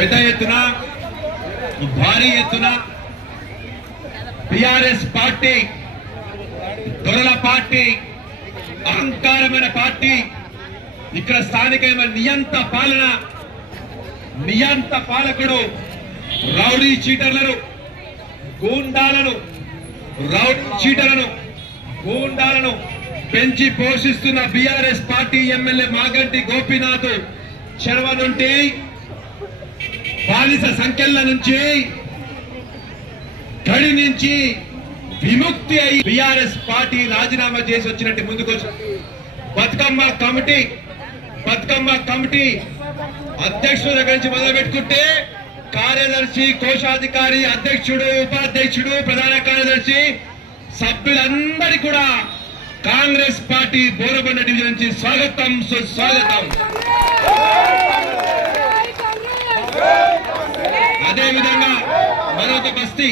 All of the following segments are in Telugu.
పెద్ద ఎత్తున భారీ ఎత్తున టిఆర్ఎస్ పార్టీ దొరల పార్టీ అహంకారమైన పార్టీ ఇక్కడ స్థానికమైన నియంత పాలన నియంత పాలకుడు రౌడీ చీటర్లను గూండాలను రౌడీ చీటలను గూండాలను పెంచి పోషిస్తున్న బిఆర్ఎస్ పార్టీ ఎమ్మెల్యే మాగంటి గోపీనాథ్ చెరవ నుండి బానిస సంఖ్యల నుంచి కడి నుంచి విముక్తి అయి బిఆర్ఎస్ పార్టీ రాజీనామా చేసి వచ్చినట్టు ముందుకు బతుకమ్మ కమిటీ బతుకమ్మ కమిటీ అధ్యక్షుడు దగ్గర నుంచి మొదలు పెట్టుకుంటే కార్యదర్శి కోశాధికారి అధ్యక్షుడు ఉపాధ్యక్షుడు ప్రధాన కార్యదర్శి సభ్యులందరి కూడా కాంగ్రెస్ పార్టీ బోరబండ డివిజన్ నుంచి స్వాగతం సుస్వాగతం. అదే విధంగా మరొక బస్తీ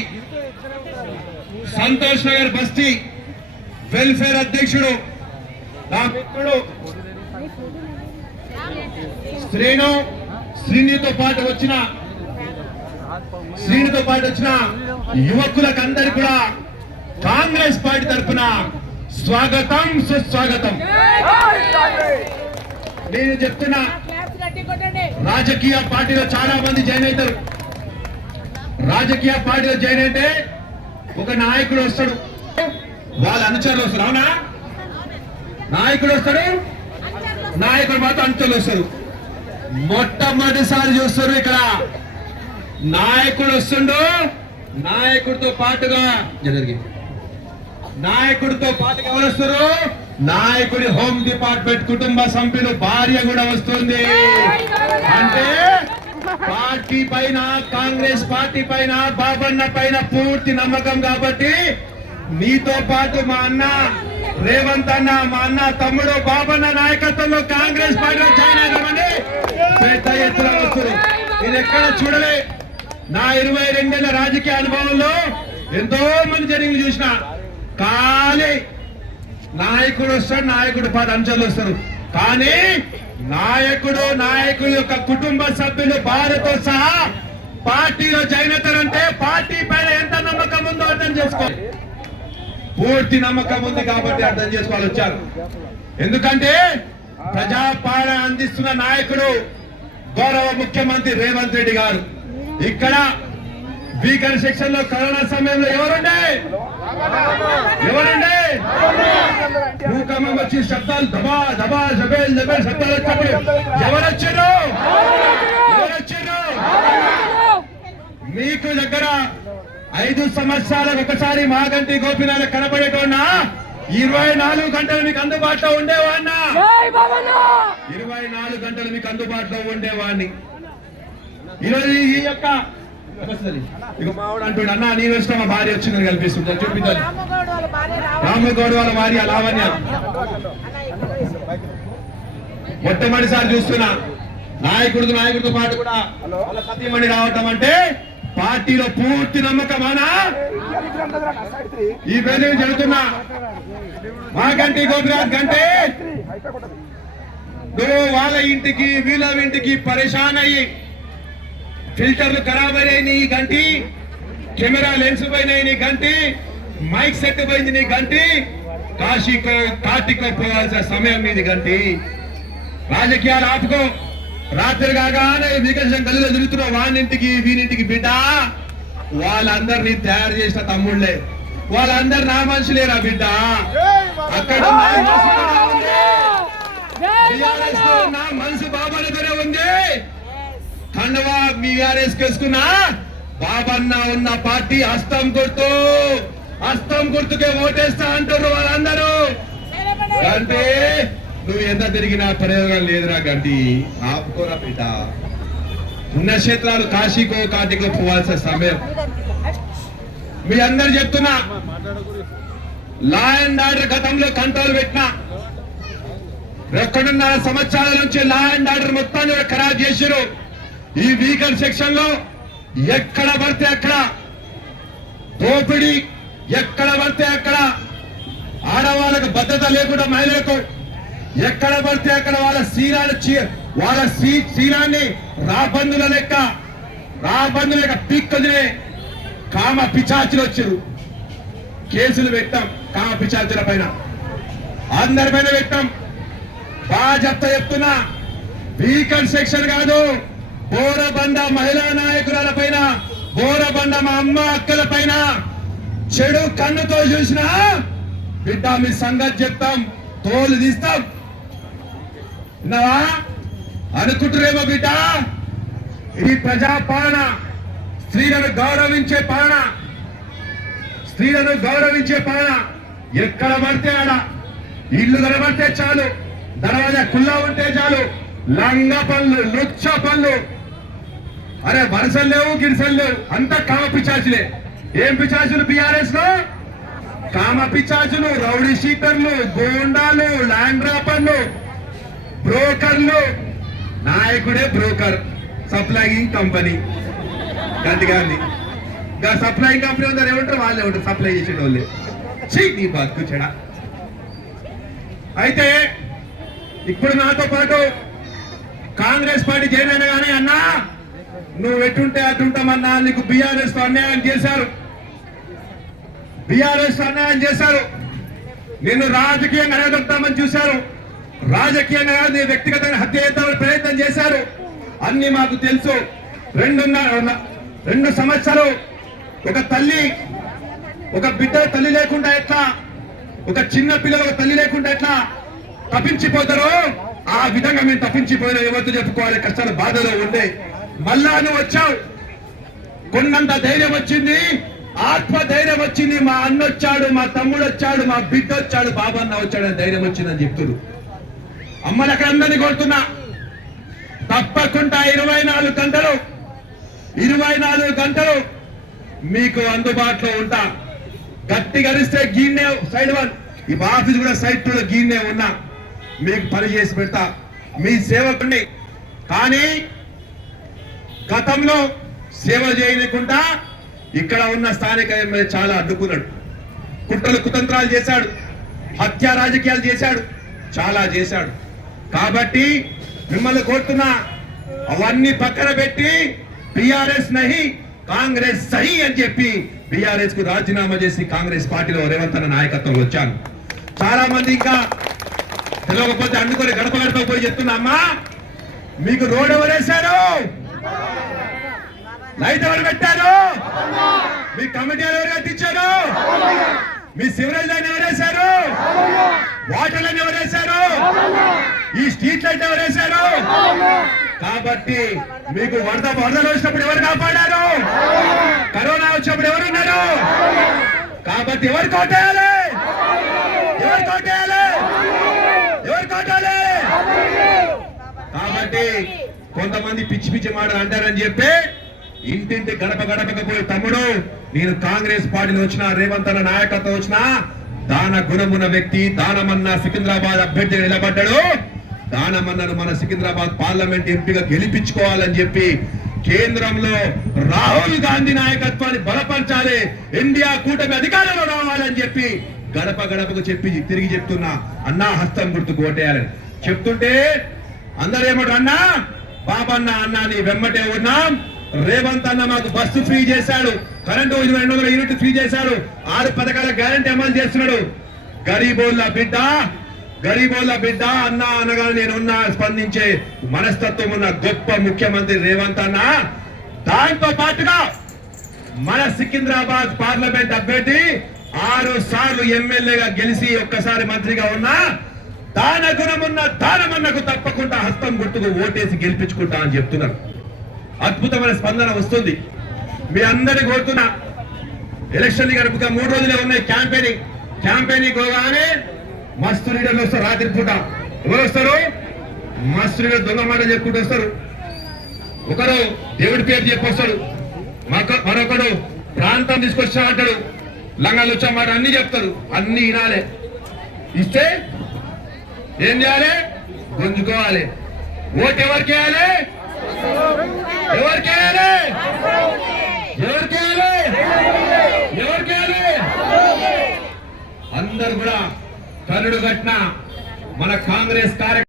సంతోష్ నగర్ బస్తీ వెల్ఫేర్ అధ్యక్షుడు నా మిత్రుడు శ్రీను శ్రీనితో పాటు వచ్చిన శ్రీనితో పాటు వచ్చిన యువకులకు అందరికి కూడా కాంగ్రెస్ పార్టీ తరఫున స్వాగతం సుస్వాగతం. నేను చెప్తున్నా రాజకీయ పార్టీలో చాలా మంది జాయిన్ అవుతారు. రాజకీయ పార్టీలో జాయిన్ అయితే ఒక నాయకుడు వస్తాడు. వాళ్ళ అనుచరులు వస్తారు అవునా? నాయకుడు వస్తాడు నాయకుడు మాత్రం అనుచరులు వస్తారు. మొట్టమొదటిసారి చూస్తారు ఇక్కడ. నాయకుడు వస్తుండు నాయకుడితో పాటుగా జరిగింది నాయకుడితో పాటుగా ఎవరు వస్తారు? నాయకుడి హోమ్ డిపార్ట్మెంట్ కుటుంబ సభ్యులు భార్య కూడా వస్తుంది. అంటే పార్టీ పైన కాంగ్రెస్ పార్టీ పైన బాబన్న పైన పూర్తి నమ్మకం కాబట్టి నీతో పాటు మా అన్న రేవంత్ అన్న మా అన్న తమ్ముడు బాబన్న నాయకత్వంలో కాంగ్రెస్ పార్టీలో జాయిన్ అయ్యామని పెద్ద ఎత్తున వస్తుంది ఇది ఎక్కడ చూడలే. నా ఇరవై రెండేళ్ళ రాజకీయ అనుభవంలో ఎంతో మంది జరిగింది చూసిన కానీ నాయకుడు వస్తాడు నాయకుడు పది అంచెలు వస్తారు. కానీ నాయకుడు నాయకుడి యొక్క కుటుంబ సభ్యులు భార్యతో సహా పార్టీలో జాయిన్ అంటే పార్టీ పైన ఎంత నమ్మకం ఉందో అర్థం చేసుకోవాలి. పూర్తి నమ్మకం ఉంది కాబట్టి అర్థం చేసుకోవాలి వచ్చారు. ఎందుకంటే ప్రజాపాలన అందిస్తున్న నాయకుడు గౌరవ ముఖ్యమంత్రి రేవంత్ రెడ్డి గారు. ఇక్కడ భీకర సెక్షన్లో కరోనా సమయంలో ఎవరుండే? ఎవరుండే? భూకంపం వచ్చి శబ్దాలు దబా దబా జబేల్ జబేల్ శబ్దాలు వచ్చినప్పుడు ఎవరొచ్చారు ఎవరొచ్చారు మీకు దగ్గర ఐదు సంవత్సరాలకు ఒకసారి మాగంటి గోపినాథ్ కనబడేటోన్నా ఇరవై నాలుగు గంటలు మీకు అందుబాటులో ఉండేవాడినా? ఇరవై నాలుగు గంటలు మీకు అందుబాటులో ఉండేవాడిని. ఈరోజు ఈ యొక్క ఇక మావాడు అంటాడు అన్న నేను వచ్చిన మా భార్య వచ్చిందని కల్పిస్తుంది చూపిద్దాం. రామగౌడ్ వాళ్ళ భార్య లావణ్య. మొట్టమొదటిసారి చూస్తున్నా. నాయకుడితో నాయకుడితో పాటు కూడా వాళ్ళ సతీమణి రావటం అంటే పార్టీలో పూర్తి నమ్మకమానా ఈ పేరు చెబుతున్నా. మాకంటే గోపినాథ్ కంటే నువ్వు వాళ్ళ ఇంటికి వీళ్ళ ఇంటికి పరేషాన్ అయ్యి ఫిల్టర్లు ఖరాబ్ అయ్యాయి నీ గంటి కెమెరా లెన్స్ పోయినాయి నీ గంటి మైక్ సెట్ పోయింది నీ గంటి కాశీకో కాటికో పోవాల్సిన సమయం నీది గంటి. రాజకీయాలు ఆపుకో. రాత్రి కాగానే వికసం గదిలో తిరుగుతున్నావు. వానింటికి వీనింటికి బిడ్డ. వాళ్ళందరినీ తయారు చేసిన తమ్ముళ్ళే. వాళ్ళందరు నా మనుషులేరా బిడ్డ? అక్కడ నా మనసు బాబాలతోనే ఉంది. ఖండవా బీఆర్ఎస్ కేసుకున్నా బాబన్న ఉన్న పార్టీ హస్తం గుర్తు. హస్తం గుర్తుకే ఓటేస్తా అంటారు వాళ్ళందరూ. అంటే నువ్వు ఎంత తిరిగినా ప్రయోగం లేదురా గంటి ఆపుకోరా బిడ్డ. పుణ్యక్షేత్రాలు కాశీకో కాటికో పోవాల్సిన సమయం. మీ అందరు చెప్తున్నా లా అండ్ ఆర్డర్ గతంలో కంట్రోల్ పెట్టినా. రెండున్నర సంవత్సరాల నుంచి లా అండ్ ఆర్డర్ మొత్తాన్ని ఖరాబ్ చేశారు ఈ వీకల్ సెక్షన్లో ఎక్కడ పడితే అక్కడ దోపిడీ ఎక్కడ పడితే అక్కడ ఆడవాళ్ళకు భద్రత లేకుండా మహిళలకు ఎక్కడ పడితే అక్కడ వాళ్ళ శీలాన్ని వాళ్ళ శీ- శీలాన్ని రాబందుల లెక్క రాబందుల లెక్క పీక్కొదినే కామ పిచాచులు వచ్చారు కేసులు పెట్టాం కామ పిచాచుల పైన. అందరి పైన పెట్టాం. బాగా చెప్తా చెప్తున్నా వీకన్ సెక్షన్ కాదు. బోరబండ మహిళా నాయకురాల పైన బోరబండ మా అమ్మ అక్కల పైన చెడు కన్నుతో చూసినా బిడ్డ మీ సంగతి చెప్తాం తోలు తీస్తాం. విన్నావా? అనుకుంటురేమో బిడ్డ? ఇది ప్రజా పాలన స్త్రీలను గౌరవించే పాలన. స్త్రీలను గౌరవించే పాలన. ఎక్కడ పడితే ఆడ. ఇల్లు కనబడితే చాలు. దర్వాజా కుల్లా ఉంటే చాలు. లంగ పళ్ళు లుచ్చ పళ్ళు. అరే వరుసలు లేవు గిరిసలు లేవు. అంతా కామ పిచాచులే ఏం పిచాచులు బీఆర్ఎస్లో కామ పిచాచులు రౌడీ షీటర్లు గోండాలు ల్యాండ్ రాపర్లు బ్రోకర్లు. నాయకుడే broker supplying company. Gandhi Gandhi. ఇంకా సప్లయింగ్ కంపెనీ ఉందని ఏమంటారు? వాళ్ళే ఉంటారు సప్లై చేసే వాళ్ళే చీ నీ బతుకు చెడ. అయితే ఇప్పుడు నాతో పాటు కాంగ్రెస్ పార్టీ చేయనైనా కానీ నువ్వు ఎటుంటే అటుంటామన్నా నీకు బీఆర్ఎస్ అన్యాయం చేశారు. బీఆర్ఎస్ అన్యాయం చేశారు. నిన్ను రాజకీయంగా నిలబెడతామని చూశారు. రాజకీయంగా నీ వ్యక్తిగతంగా హత్య చేద్దామని ప్రయత్నం చేశారు. అన్ని మాకు తెలుసు. రెండున్నర రెండు సంవత్సరాలు ఒక తల్లి ఒక బిడ్డ తల్లి లేకుండా ఎట్లా? ఒక చిన్న పిల్లలు ఒక తల్లి లేకుండా ఎట్లా? తప్పించిపోతారో ఆ విధంగా మేము తప్పించిపోయిన ఎవరితో చెప్పుకోవాలి? కష్టాలు బాధలో ఉండే మళ్ళా నువ్వు వచ్చావు. కొన్నంత ధైర్యం వచ్చింది ఆత్మ ధైర్యం వచ్చింది. మా అన్న వచ్చాడు మా తమ్ముడు వచ్చాడు మా బిడ్డ వచ్చాడు బాబన్న వచ్చాడు అని ధైర్యం వచ్చిందని చెప్తుడు అమ్మలు అక్కడ అందరినీ కోరుతున్నా. తప్పకుండా ఇరవై నాలుగు గంటలు ఇరవై నాలుగు గంటలు మీకు అందుబాటులో ఉంటా. గట్టి గరిస్తే గీన్నే సైడ్ వన్. ఈ ఆఫీస్ కూడా సైడ్ టూ గీన్నే ఉన్నా. మీకు పని చేసి పెడతా. మీ సేవకుని కానీ గతంలో సేవ చేయకుండా ఇక్కడ ఉన్న స్థానిక ఎమ్మెల్యే చాలా అడ్డుకున్నాడు. కుట్రలు కుతంత్రాలు చేశాడు. హత్య రాజకీయాలు చేశాడు. చాలా చేశాడు. కాబట్టి మిమ్మల్ని కోరుతున్నా అవన్నీ పక్కన పెట్టి బిఆర్ఎస్ నహి కాంగ్రెస్ సహి అని చెప్పి బిఆర్ఎస్కు రాజీనామా చేసి కాంగ్రెస్ పార్టీలో రేవంత్ అన్న నాయకత్వంలో వచ్చాను. చాలా మంది ఇంకా తెలియకపోతే అందుకొని గడప గడప పోయి చెప్తున్నా అమ్మా మీకు రోడ్ ఎవరేశారు లైట్ ఎవరు పెట్టారు మీ కమిటీ ఎవరు కట్టించారు? మీ సివరేజ్ లైన్ ఎవరేశారు వాటర్ లైన్ ఎవరేశారు ఈ స్ట్రీట్ లైట్ ఎవరేశారు కాబట్టి మీకు వరద వరదలు వచ్చినప్పుడు ఎవరు కాపాడారు? కరోనా వచ్చినప్పుడు ఎవరున్నారు కాబట్టి ఎవరు కోటేయాలి ఎవరు కోటేయాలి ఎవరు కోటాలి కాబట్టి కొంతమంది పిచ్చి పిచ్చి మాటలు అంటారని చెప్పి ఇంటింటి గడప గడపక పోయి తమ్ముడు నేను కాంగ్రెస్ పార్టీలో వచ్చిన రేవంత్ అన్న నాయకత్వం వచ్చిన దాన గుణమున్న వ్యక్తి దానమన్న సికింద్రాబాద్ అభ్యర్థిగా నిలబడ్డాడు. దానమన్నను మన సికింద్రాబాద్ పార్లమెంట్ ఎంపీగా గెలిపించుకోవాలని చెప్పి కేంద్రంలో రాహుల్ గాంధీ నాయకత్వాన్ని బలపరచాలి ఇండియా కూటమి అధికారంలో రావాలని చెప్పి గడప గడపకు చెప్పి తిరిగి చెప్తున్నా. అన్నా హస్తం గుర్తు కోటేయాలని చెప్తుంటే అందరూ ఏమంటారు? అన్నా బాబన్న అన్నా నీ వెమ్మటే ఉన్నాం రేవంత్ అన్న మాకు బస్సు ఫ్రీ చేశాడు. కరెంటు ఇరవై రెండు వందల యూనిట్ ఫ్రీ చేశాడు. ఆరు పథకాల గ్యారంటీ అమలు చేస్తున్నాడు. గరీబోళ్ళ బిడ్డ గరీబోళ్ళ బిడ్డ అన్న అనగా నేనున్నా స్పందించే మనస్తత్వం ఉన్న గొప్ప ముఖ్యమంత్రి రేవంత్ అన్న. దాంతో పాటుగా మన సికింద్రాబాద్ పార్లమెంట్ అభ్యర్థి ఆరు సార్లు ఎమ్మెల్యేగా గెలిచి ఒక్కసారి మంత్రిగా ఉన్నా దాన గుణమున్న దానమన్నకు తప్పకుండా హస్తం గుర్తుకు ఓటేసి గెలిపించుకుంటా అని చెప్తున్నారు అద్భుతమైన స్పందన వస్తుంది. మీ అందరినీ కోరుతున్నా ఎలక్షన్ గడుపుగా మూడు రోజులే ఉన్నాయి. క్యాంపెయినింగ్ క్యాంపెయినింగ్ పోగానే మస్తు లీడర్లు వస్తారు. రాత్రి పూట ఎవరు వస్తారు? మస్తు లీడర్ దొంగ మాట చెప్పుకుంటూ వస్తారు. ఒకరు దేవుడి పేరు చెప్పొస్తాడు మరొకడు ప్రాంతం తీసుకొచ్చా అంటాడు. లంగాలు వచ్చా మాట అన్ని చెప్తారు. అన్ని వినాలి. ఇస్తే ఏం చేయాలి? గుంజుకోవాలి. ఓటు ఎవరికి వేయాలి? ఎవరికి వేయాలి ఎవరికి అందరు కూడా కరుడు కట్టిన మన కాంగ్రెస్ కార్యక్రమం